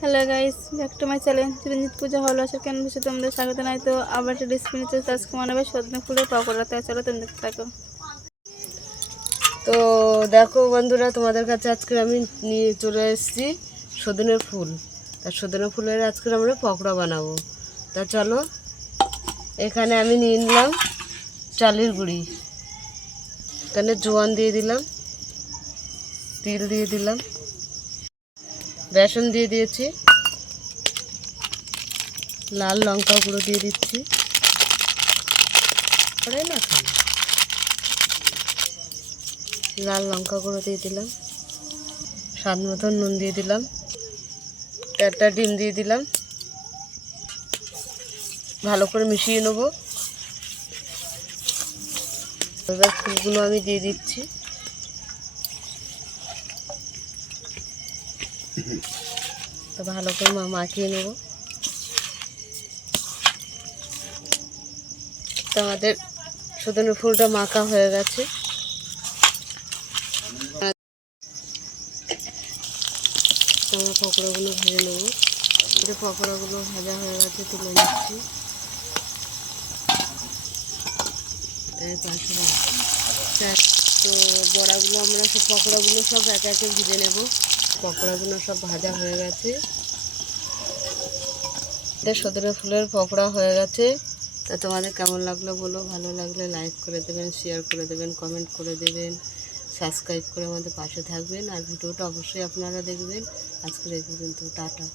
Hello guys, back to my channel Chiranjit পূজা হলো আসার কেন বিষয়ে তোমাদের স্বাগত নাই। তো আবার একটা রেসিপি নিতে আজকে বানাবে সজনে ফুলের পকোড়া। তো চলো তুমি দেখতে থাকো। তো দেখো বন্ধুরা, তোমাদের কাছে আজকে আমি নিয়ে চলে এসেছি সজনের ফুল। তা সজনের ফুলের আজকে আমরা পকোড়া বানাবো। তা চলো, এখানে আমি নিয়ে নিলাম চালের গুঁড়ি, এখানে জোয়ান দিয়ে দিলাম, তিল দিয়ে দিলাম, বেসন দিয়ে দিয়েছি, লাল লঙ্কা গুঁড়ো দিয়ে দিচ্ছি, না লাল লঙ্কা গুঁড়ো দিয়ে দিলাম, স্বাদ মতন নুন দিয়ে দিলাম, একটা ডিম দিয়ে দিলাম, ভালো করে মিশিয়ে নেবো। এবার ফুলগুলো আমি দিয়ে দিচ্ছি, তো ভালো করে মাখিয়ে নেব। তো আমাদের সজনের ফুলটা মাখা হয়ে গেছে। আমরা পকোড়াগুলো ভেজে নেব। যে পকোড়াগুলো ভাজা হয়ে গেছে তুলে নিচ্ছি। তো বড়াগুলো আমরা সব পকোড়াগুলো সব একে একে ভেজে নেব। পকোড়াগুলো সব ভাজা হয়ে গেছে। সজনে ফুলের পকোড়া হয়ে গেছে। তা তোমাদের কেমন লাগলো বলো, ভালো লাগলে লাইক করে দেবেন, শেয়ার করে দেবেন, কমেন্ট করে দেবেন, সাবস্ক্রাইব করে আমাদের পাশে থাকবেন। আর ভিডিওটা অবশ্যই আপনারা দেখবেন। আজকের এই পর্যন্ত, টাটা।